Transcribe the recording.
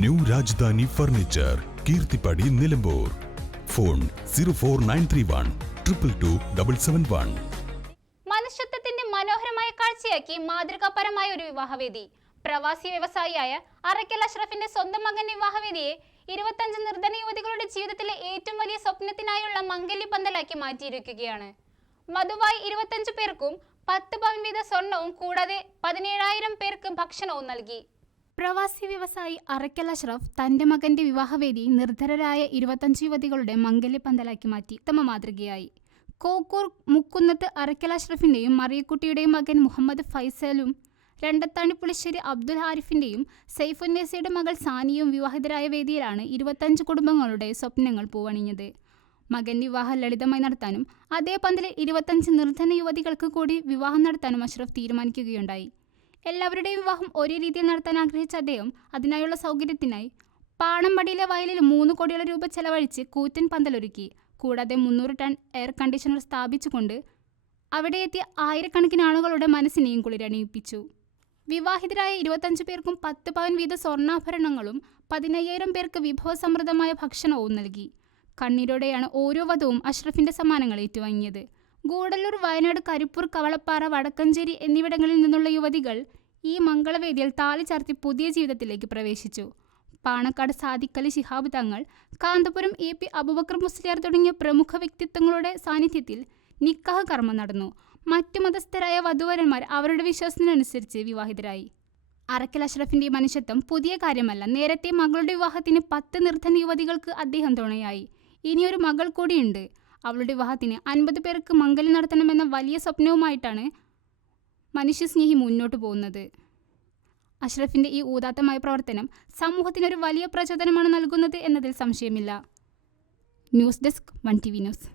New Rajadhani furniture Keerthippadi Nilambur. Phone zero four nine three one triple two double seven one. മനുഷ്യത്വത്തിന്റെ മനോഹരമായ കാഴ്ചയാക്കി മാതൃകാപരമായ ഒരു വിവാഹവേദി. പ്രവാസി വ്യവസായിയായ അറക്കൽ അഷ്റഫിന്റെ സ്വന്തം മകൻ വിവാഹവേദിയെ ഇരുപത്തഞ്ച് നിർധന യുവതികളുടെ ജീവിതത്തിലെ ഏറ്റവും വലിയ സ്വപ്നത്തിനായുള്ള മംഗല്യ പന്തലാക്കി മാറ്റിയിരിക്കുകയാണ്. മധുവായി ഇരുപത്തഞ്ച് പേർക്കും പത്ത് പവൻ വീത സ്വർണവും കൂടാതെ പതിനേഴായിരം പേർക്ക് ഭക്ഷണവും നൽകി. പ്രവാസി വ്യവസായി അറക്കൽ അഷ്റഫ് തന്റെ മകന്റെ വിവാഹവേദി നിർധരരായ ഇരുപത്തഞ്ച് യുവതികളുടെ മംഗല്യ പന്തലാക്കി മാറ്റി. ഉത്തമ മാതൃകയായി. കോക്കൂർ മുക്കുന്നത്ത് അറക്കൽ അഷ്റഫിന്റെയും മറിയക്കുട്ടിയുടെയും മകൻ മുഹമ്മദ് ഫൈസലും രണ്ടത്താണി പുളിശ്ശേരി അബ്ദുൽ ഹാരിഫിന്റെയും സൈഫുന്നേസയുടെ മകൾ സാനിയും വിവാഹിതരായ വേദിയിലാണ് ഇരുപത്തഞ്ച് കുടുംബങ്ങളുടെ സ്വപ്നങ്ങൾ പൂവണിഞ്ഞത്. മകൻ വിവാഹം ലളിതമായി നടത്താനും അതേ പന്തലിൽ ഇരുപത്തഞ്ച് നിർധന യുവതികൾക്ക് കൂടി വിവാഹം നടത്താനും അഷ്റഫ് തീരുമാനിക്കുകയുണ്ടായി. എല്ലാവരുടെയും വിവാഹം ഒരേ രീതിയിൽ നടത്താൻ ആഗ്രഹിച്ച അദ്ദേഹം അതിനായുള്ള സൗകര്യത്തിനായി പാണമ്പടിയിലെ വയലിൽ മൂന്ന് കോടിയുടെ രൂപ ചെലവഴിച്ച് കൂറ്റൻ പന്തലൊരുക്കി. കൂടാതെ മുന്നൂറ് ടൺ എയർ കണ്ടീഷണർ സ്ഥാപിച്ചുകൊണ്ട് അവിടെ എത്തിയ ആയിരക്കണക്കിന് ആളുകളുടെ മനസ്സിനെയും കുളിരണിയിപ്പിച്ചു വിവാഹിതരായ ഇരുപത്തഞ്ച് പേർക്കും പത്ത് പവൻ വീത സ്വർണാഭരണങ്ങളും പതിനയ്യായിരം പേർക്ക് വിഭവസമൃദ്ധമായ ഭക്ഷണവും നൽകി. കണ്ണീരോടെയാണ് ഓരോ വധവും അഷ്റഫിന്റെ സമ്മാനങ്ങൾ ഏറ്റുവാങ്ങിയത്. ഗൂഡല്ലൂർ വയനാട് കരിപ്പൂർ കവളപ്പാറ വടക്കഞ്ചേരി എന്നിവിടങ്ങളിൽ നിന്നുള്ള യുവതികൾ ഈ മംഗളവേദിയിൽ താലി ചാർത്തി പുതിയ ജീവിതത്തിലേക്ക് പ്രവേശിച്ചു. പാണക്കാട് സാദിക്കലി ശിഹാബ് തങ്ങൾ കാന്തപുരം എ പി അബുബക്കർ മുസ്ലിയാർ തുടങ്ങിയ പ്രമുഖ വ്യക്തിത്വങ്ങളുടെ സാന്നിധ്യത്തിൽ നിക്കാഹ് കർമ്മം നടന്നു. മറ്റു മതസ്ഥരായ വധുവരന്മാർ അവരുടെ വിശ്വാസത്തിനനുസരിച്ച് വിവാഹിതരായി. അറക്കൽ അഷ്റഫിന്റെ മനുഷ്യത്വം പുതിയ കാര്യമല്ല. നേരത്തെ മകളുടെ വിവാഹത്തിന് പത്ത് നിർധന യുവതികൾക്ക് അദ്ദേഹം തുണയായി. ഇനിയൊരു മകൾ കൂടിയുണ്ട്. അവളുടെ വിവാഹത്തിന് അൻപത് പേർക്ക് മംഗലം നടത്തണമെന്ന വലിയ സ്വപ്നവുമായിട്ടാണ് മനുഷ്യസ്നേഹി മുന്നോട്ട് പോകുന്നത്. അഷ്റഫിന്റെ ഈ ഊദാത്തമായ പ്രവർത്തനം സമൂഹത്തിനൊരു വലിയ പ്രചോദനമാണ് നൽകുന്നത് എന്നതിൽ സംശയമില്ല. News desk one T V news.